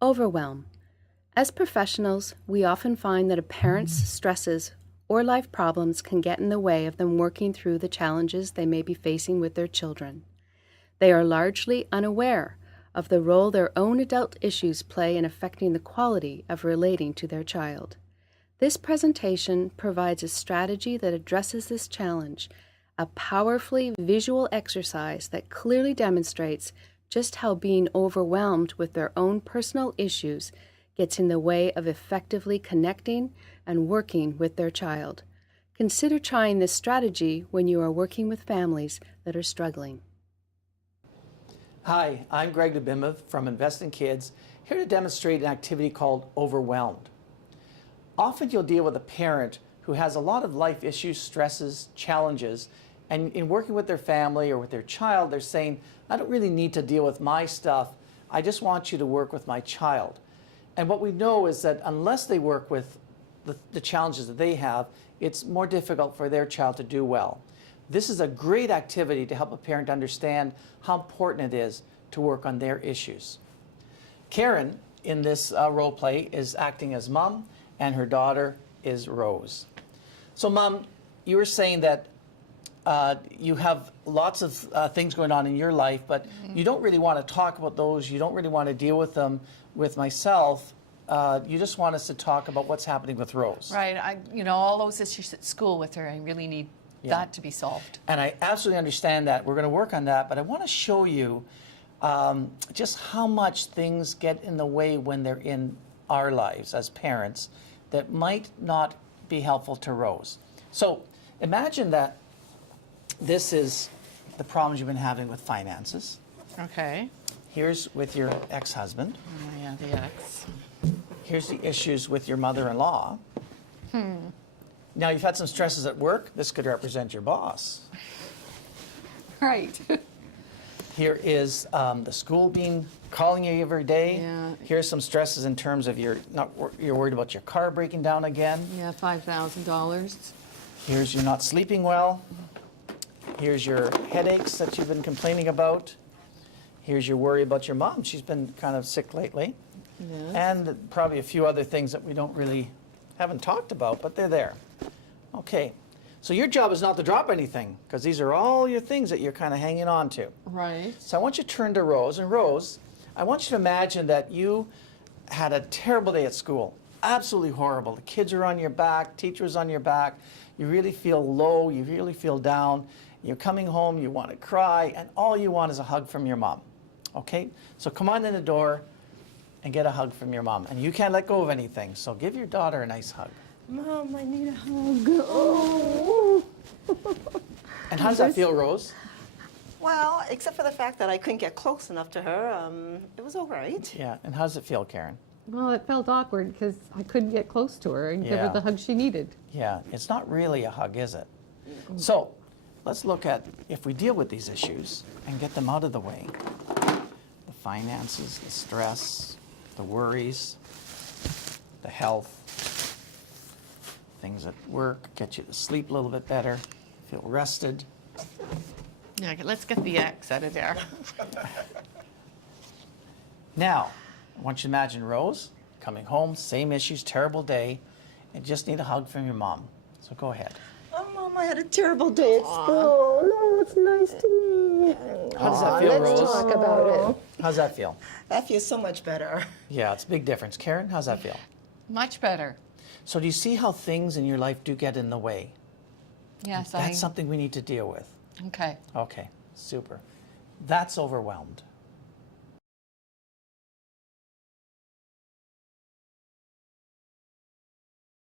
Overwhelm. As professionals, we often find that a parent's stresses or life problems can get in the way of them working through the challenges they may be facing with their children. They are largely unaware of the role their own adult issues play in affecting the quality of relating to their child. This presentation provides a strategy that addresses this challenge, a powerfully visual exercise that clearly demonstrates just how being overwhelmed with their own personal issues gets in the way of effectively connecting and working with their child. Consider trying this strategy when you are working with families that are struggling. Hi, I'm Greg Dubimov from Invest in Kids, here to demonstrate an activity called Overwhelmed. Often you'll deal with a parent who has a lot of life issues, stresses, challenges, and in working with their family or with their child, they're saying, I don't really need to deal with my stuff, I just want you to work with my child. And what we know is that unless they work with the challenges that they have, it's more difficult for their child to do well. This is a great activity to help a parent understand how important it is to work on their issues. Karen, in this role play, is acting as mom, and her daughter is Rose. So mom, you were saying that you have lots of things going on in your life, but you don't really want to talk about those. You don't really want to deal with them with myself. You just want us to talk about what's happening with Rose. Right. All those issues at school with her, I really need that to be solved. And I absolutely understand that. We're going to work on that, but I want to show you just how much things get in the way when they're in our lives as parents that might not be helpful to Rose. So imagine that this is the problems you've been having with finances. Okay. Here's with your ex-husband. Oh, yeah, the ex. Here's the issues with your mother-in-law. Now, you've had some stresses at work. This could represent your boss. Right. Here is the school calling you every day. Yeah. Here's some stresses in terms of you're worried about your car breaking down again. Yeah, $5,000. Here's you're not sleeping well. Here's your headaches that you've been complaining about. Here's your worry about your mom. She's been kind of sick lately. Yes. And probably a few other things that we haven't talked about, but they're there. Okay, so your job is not to drop anything, because these are all your things that you're kind of hanging on to. Right. So I want you to turn to Rose, and Rose, I want you to imagine that you had a terrible day at school, absolutely horrible. The kids are on your back, teacher's on your back, you really feel low, you really feel down, you're coming home, you want to cry, and all you want is a hug from your mom. Okay, so come on in the door and get a hug from your mom. And you can't let go of anything, so give your daughter a nice hug. Mom, I need a hug. Oh. And how does that feel, Rose? Well, except for the fact that I couldn't get close enough to her, it was all right. Yeah, and how does it feel, Karen? Well, it felt awkward because I couldn't get close to her and give her Yeah. the hug she needed. Yeah, it's not really a hug, is it? So let's look at if we deal with these issues and get them out of the way. The finances, the stress, the worries, the health, things at work, get you to sleep a little bit better, feel rested. Yeah, let's get the ex out of there. Now, I want you to imagine Rose coming home, same issues, terrible day, and just need a hug from your mom. So go ahead. Oh, Mom, I had a terrible day at school. No, it's nice to me. How does that feel, Let's Rose? talk about it. How's that feel? That feels so much better. Yeah, it's a big difference. Karen, how's that feel? Much better. So do you see how things in your life do get in the way? Yes, That's something we need to deal with. Okay. Okay, super. That's overwhelmed.